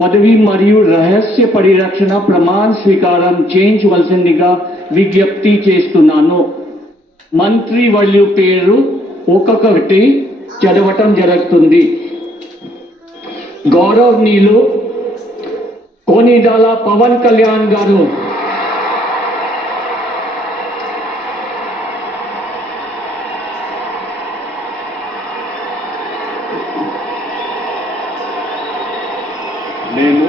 పదవి మరియు రహస్య పరిరక్షణ ప్రమాణ స్వీకారం చేయించవలసిందిగా విజ్ఞప్తి చేస్తున్నాను. మంత్రి వాళ్ళు పేరు ఒక్కొక్కటి చదవటం జరుగుతుంది. గౌరవనీయులు కోనిదాల పవన్ కళ్యాణ్ గారు నేను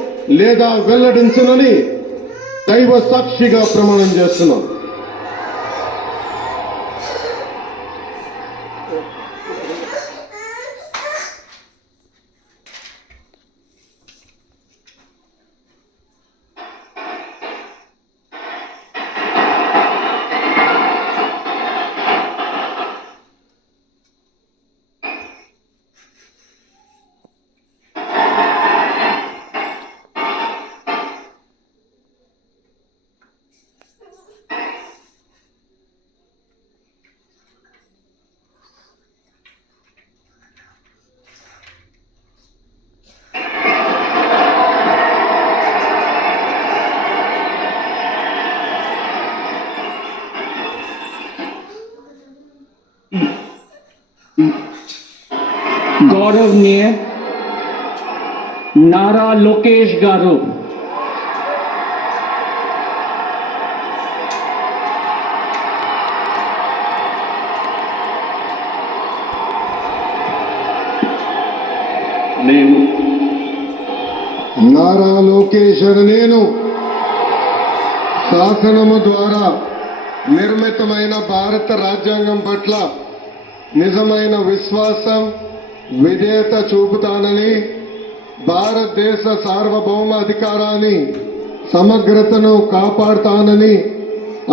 లేదా వెల్లడించునని దైవ సాక్షిగా ప్రమాణం చేస్తున్నాం గౌరవనీయ నారా లోకేష్ గారు. నేను నారా లోకేష్ అని నేను శాసనము ద్వారా నిర్మితమైన భారత రాజ్యాంగం పట్ల నిజమైన విశ్వాసం విధేయత చూపుతానని భారతదేశ సార్వభౌమ అధికారాన్ని సమగ్రతను కాపాడుతానని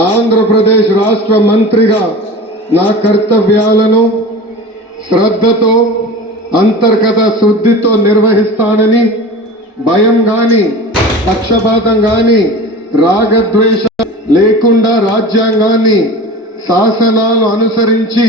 ఆంధ్రప్రదేశ్ రాష్ట్ర మంత్రిగా నా కర్తవ్యాలను శ్రద్ధతో అంతర్గత శుద్ధితో నిర్వహిస్తానని భయం గాని పక్షపాతం గాని రాగద్వేషం లేకుండా రాజ్యాంగాన్ని శాసనాలు అనుసరించి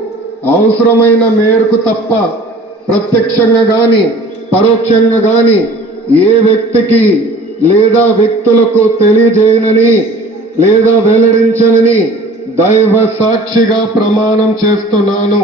అవసరమైన మేరకు తప్ప ప్రత్యక్షంగా గాని పరోక్షంగా గాని ఏ వ్యక్తికి లేదా వ్యక్తులకు తెలియజేయనని లేదా వెల్లడించనని దైవ సాక్షిగా ప్రమాణం చేస్తున్నాను.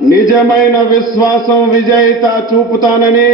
నిజమైన విశ్వాసం విజేత చూపుతానని